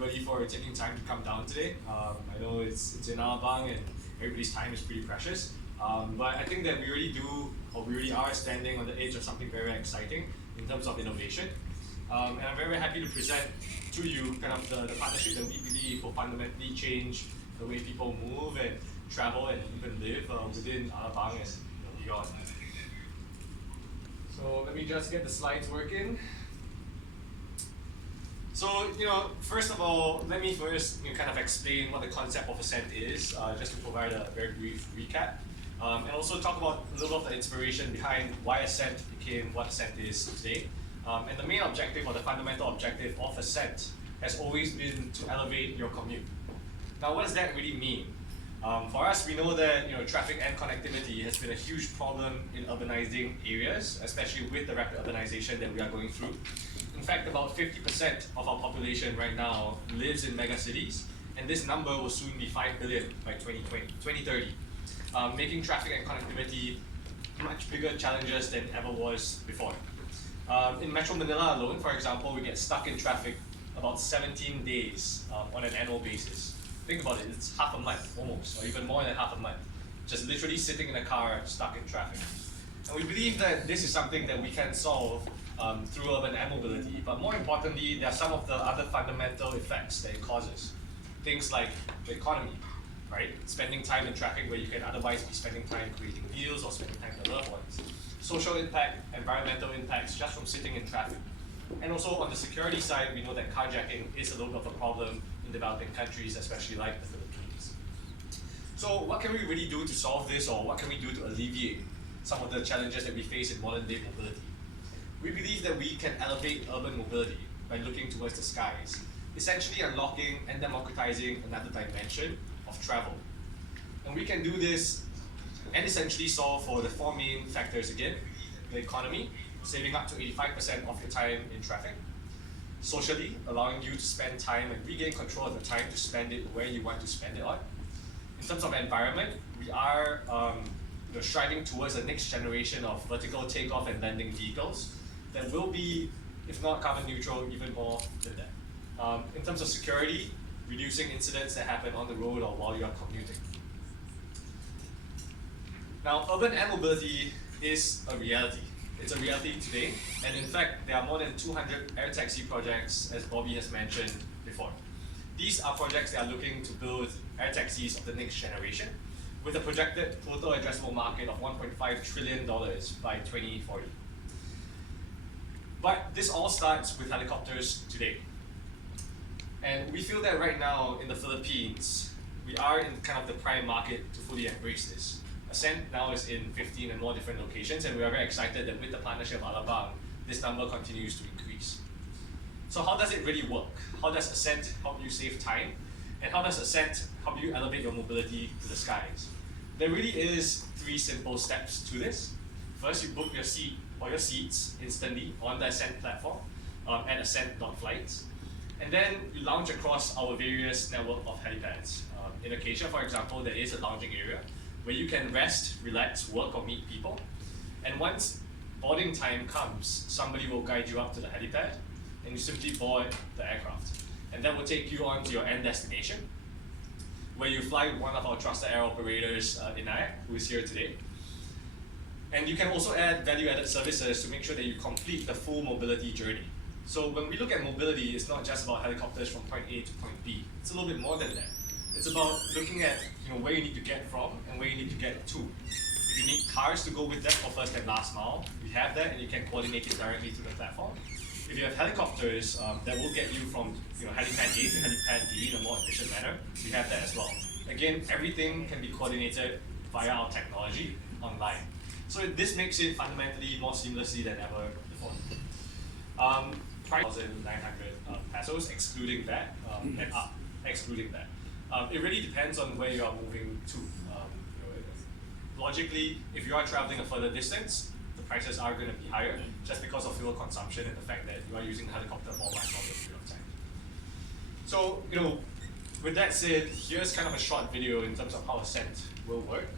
everybody for taking time to come down today. I know it's in Alabang and everybody's time is pretty precious. But I think that we really do, or we really are standing on the edge of something very exciting in terms of innovation. And I'm very happy to present to you kind of the partnership that we believe will fundamentally change the way people move and travel and even live within Alabang and beyond. So let me just get the slides working. So, first of all, let me first kind of explain what the concept of Ascent is, just to provide a very brief recap. And also talk about a little of the inspiration behind why Ascent became what Ascent is today. And the main objective, or the fundamental objective of Ascent, has always been to elevate your commute. Now, what does that really mean? For us, we know that traffic and connectivity has been a huge problem in urbanizing areas, especially with the rapid urbanization that we are going through. In fact, about 50% of our population right now lives in megacities, and this number will soon be 5 billion by 2030, making traffic and connectivity much bigger challenges than ever was before. In Metro Manila alone, for example, we get stuck in traffic about 17 days on an annual basis. Think about it, it's half a month almost, or even more than half a month, just literally sitting in a car stuck in traffic. And we believe that this is something that we can solve through urban air mobility, but more importantly, there are some of the other fundamental effects that it causes. Things like the economy, right? Spending time in traffic where you can otherwise be spending time creating deals or spending time with your loved ones. Social impact, environmental impacts just from sitting in traffic. And also on the security side, we know that carjacking is a little bit of a problem in developing countries, especially like the Philippines. So what can we really do to solve this, or what can we do to alleviate some of the challenges that we face in modern day mobility? We believe that we can elevate urban mobility by looking towards the skies, essentially unlocking and democratizing another dimension of travel. And we can do this and essentially solve for the four main factors again: the economy, saving up to 85% of your time in traffic; socially, allowing you to spend time and regain control of the time to spend it where you want to spend it on; in terms of environment, we are striving towards the next generation of vertical takeoff and landing vehicles that will be, if not carbon neutral, even more than that. In terms of security, reducing incidents that happen on the road or while you are commuting. Now, urban air mobility is a reality. It's a reality today, and in fact, there are more than 200 air taxi projects, as Bobby has mentioned before. These are projects that are looking to build air taxis of the next generation, with a projected total addressable market of $1.5 trillion by 2040. But this all starts with helicopters today. And we feel that right now in the Philippines, we are in kind of the prime market to fully embrace this. Ascent now is in 15 and more different locations, and we are very excited that with the partnership of Alabang, this number continues to increase. So how does it really work? How does Ascent help you save time? And how does Ascent help you elevate your mobility to the skies? There really is 3 simple steps to this. First, you book your seat or your seats instantly on the Ascent platform at ascent.flights. And then you lounge across our various network of helipads. In Acacia, for example, there is a lounging area where you can rest, relax, work, or meet people. And once boarding time comes, somebody will guide you up to the helipad, and you simply board the aircraft. And that will take you on to your end destination, where you fly with one of our trusted air operators, Inayak, who is here today. And you can also add value-added services to make sure that you complete the full mobility journey. So when we look at mobility, it's not just about helicopters from point A to point B. It's a little bit more than that. It's about looking at where you need to get from and where you need to get to. If you need cars to go with that for first and last mile, we have that, and you can coordinate it directly through the platform. If you have helicopters that will get you from helipad A to helipad B in a more efficient manner, we have that as well. Again, everything can be coordinated via our technology online. So this makes it fundamentally more seamlessly than ever before. 1,900 pesos, excluding that, and up, excluding that. It really depends on where you are moving to. Logically, if you are traveling a further distance, the prices are going to be higher just because of fuel consumption and the fact that you are using the helicopter for a much longer period of time. So, with that said, here's kind of a short video in terms of how Ascent will work.